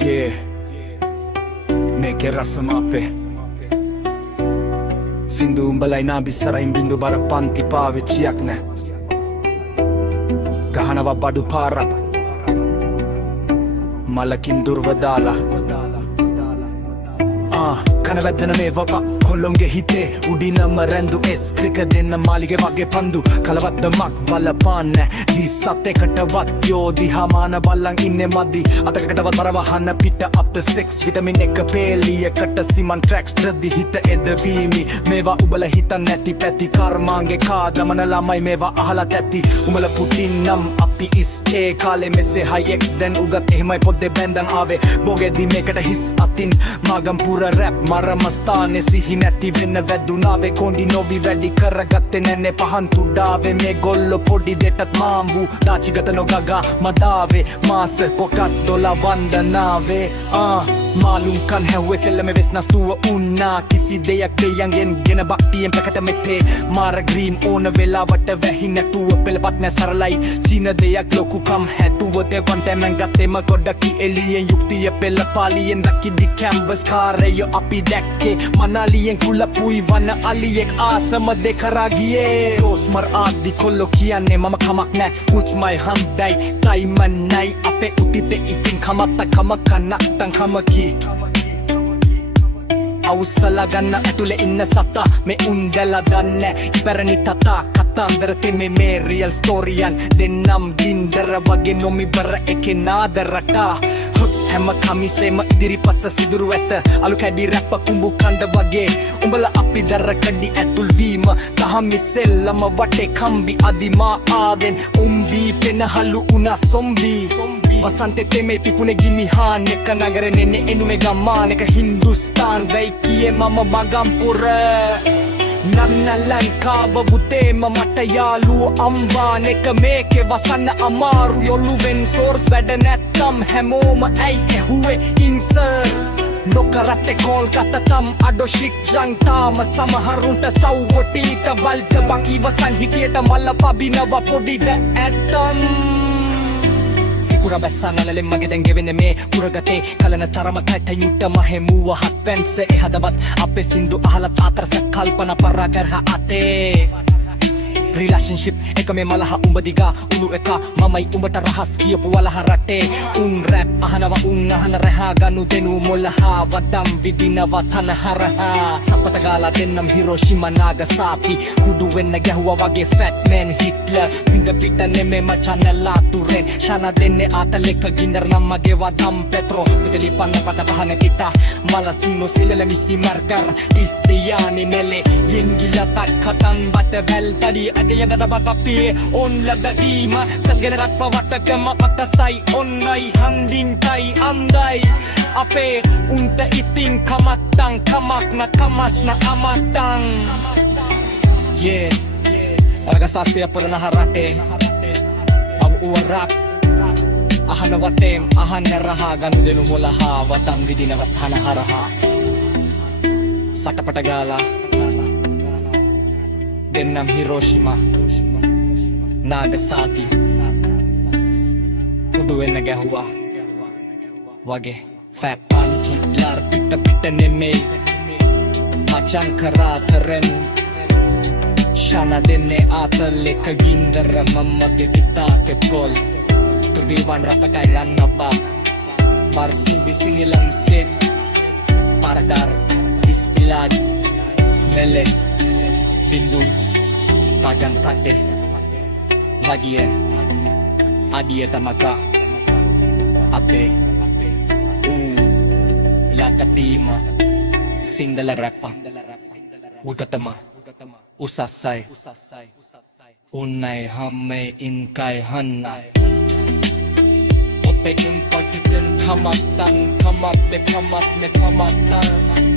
Yeah, make rasam ape Sindu umbalai nabi sarain bindu bara panti pavichiyak ne Gahanawa badu parak Malakin durwadala කනවැද්දන මේ වපා කොල්ලොන්ගේ හිතේ උඩිනම රැඳු S ක්‍රික දෙන්න මාලිගේ වගේ පන්දු කලවද්දමක් බලපාන්න දී සතෙකටවත් යෝදිහාමාන බල්ලන් ඉන්නේ මදි අතකටවත් බරවහන්න පිට අප්ත සෙක්ස් විටමින් එක පේලියකට සිමන් ට්‍රැක්ස් ද්‍රදි හිත එදවීමි මේවා උබල හිතන් නැති පැති කර්මාන්ගේ කාදමන ළමයි මේවා අහලත් ඇති උඹල පුටින් නම් අපි ඉස් ඒ කාලේ මෙසේ හයිඑක්ස් දැන් උගත් එහෙමයි පොද්දේ බැන්දන් ආවේ බෝගෙදි මේකට හිස් අතින් මාගම්පුර රැප් මරමස්ථානේ සිහි නැති වෙන්න වැදුනාවේ කොන්ඩි නොවි වැඩි කරගත්තේ නැනේ පහන් තුඩාවේ මේ ගොල්ලෝ පොඩි දෙටත් මාම්බු දාචිගත නොගගා මදාවේ මාස පොකත් දොලා වන්දනාවේ මාලුම් කන් හැව්වේ සෙල්ලම වෙස්නස් තුව උන්නා කිසි දෙයක් දෙයන්ගෙන් ගෙන බක්තියෙන් පැකට මෙතේ මාර ග්‍රීම් ඕන වෙලාවට වැහි නැතුව පෙළපත් නැ සරලයි චීන දෙයක් ලොකුකම් හැතුව දෙවන් තැමන් ගත්තේම ගොඩකි එලියෙන් යුක්තිය පෙළ පාලියෙන් දකිදි කැම්බස් කාරය අපි දැක්කේ මනාලියෙන් කුලපුයි වන අලියෙක් ආසම දෙකරා ගියේ රෝස්මර් ආදි කොල්ලෝ කියන්නේ මම කමක් නෑ උච්මයි හන්දයි තයිමන්නයි අපේ උටිතේ ඉතින් කමත්ත කම කනත්තන් කමකි අවුස්සලා ගන්න ඇතුලේ ඉන්න සතා මේ උන්දලා දන්න ඉපැරණි තතා කතාන්දර තෙමේ මේ රියල් ස්ටෝරියන් දෙන්නම් ගින්දර වගේ නොමිබර එකේ නාදරටා හැම කමිසේම ඉදිරිපස්ස සිදුරු ඇත අලු කැඩි රැප්ප කුඹු කණ්ඩ වගේ උඹල අපි දර කඩි ඇතුල් වීම තහමි සෙල්ලම වටේ කම්බි අදිමා ආදෙන් උම්බී පෙනහලු උනා සොම්බී වසන්තේ තෙමේ පිපුනේ ගිමිහාන් එක නගරේ නෙන්නේ එනුමේ ගම්මාන එක හින්දුස්තාන් වෙයි කියේ මම මගම්පුර නන්න ලංකාව බුතේම මට යාළුවෝ අම්බාන එක මේකේ වසන්න අමාරු යොළුවෙන් සෝර්ස් වැඩ නැත්තම් හැමෝම ඇයි ඇහුවේ ඉන්සර් නොකරටේ කෝල් ගතතම් අඩොෂික් ජං තාම සමහරුන්ට සව්වොටීත වල්ට බං ඉවසන් හිටියට මල්ල පබිනව පොඩිද ඇත්තම් කුර බැස්සන්නලෙන් මගේ දැන් ගෙවෙන්නේ මේ කුරගතේ කලන තරම කයිට යුට මහේ මූව හත් පැන්ස එහදවත් අපේ සින්දු අහලත් ආතරස කල්පන පරාගරහ අතේ රිලේෂන්ෂිප් එක මේ මලහ උඹ දිගා උළු එක මමයි උඹට රහස් කියපු වලහ රටේ උන් රැප් අහනවා උන් අහන රහා ගනු දෙනු මොලහා වදම් විදිනවා තනහරහා සපත ගාලා දෙන්නම් හිරෝෂිමා නාගසාකි කුඩු වෙන්න ගැහුවා වගේ ෆැට්මන් හිට්ලර් පින්ද පිට නෙමෙ මචන් ලාතුරෙන් ශානා දෙන්නේ ආතලෙක ගින්දර නම් මගේ වදම් පෙට්‍රෝ විදලි පන්න පත පහන කිතා මල සින්නෝ සිලල මිස්ති මර්කර් ඉස්තියානි නෙලේ යෙංගිලා තක්කතන් බත වැල්තඩි අදයනද බපපියේ ඔන් ලබදීම සත්ගෙනරත් පවටකම පතසයි ඔන්නයි හන්දින්ටයි අන්දයි අපේ උන්ට ඉතින් කමත්තං කමක්න කමස්න අමත්තං රගසත්පය පුරණ හරටේ අව උවරක් අහන වටේම් අහන්න රහා ගනු දෙනු මොලහා වතම් විදිනවත් හන හරහා සටපට ගාලා දෙන්නම් හිරෝෂිමා නාගසාකි උඩු වෙන්න ගැහුවා වගේ ෆැට්මන් හිට්ලර් පිට පිට නෙමෙයි මචං කරාතරෙන් ශානා දෙන්නේ ආතලෙක ගින්දර මම්මගේ පිතාකේ පොල් තුබිවන් රපකයි ලන්නබා බර්සි විසිනිලම් සෙත් පාරදාර ඉස්පිලාඩ් නෙලේ bindu tajam kate bagie adie tamaka ape lakatima sindala rappa ugatama usasai unai hamme inkai hannai ope in pakiten kamatan kamape kamas ne kamatan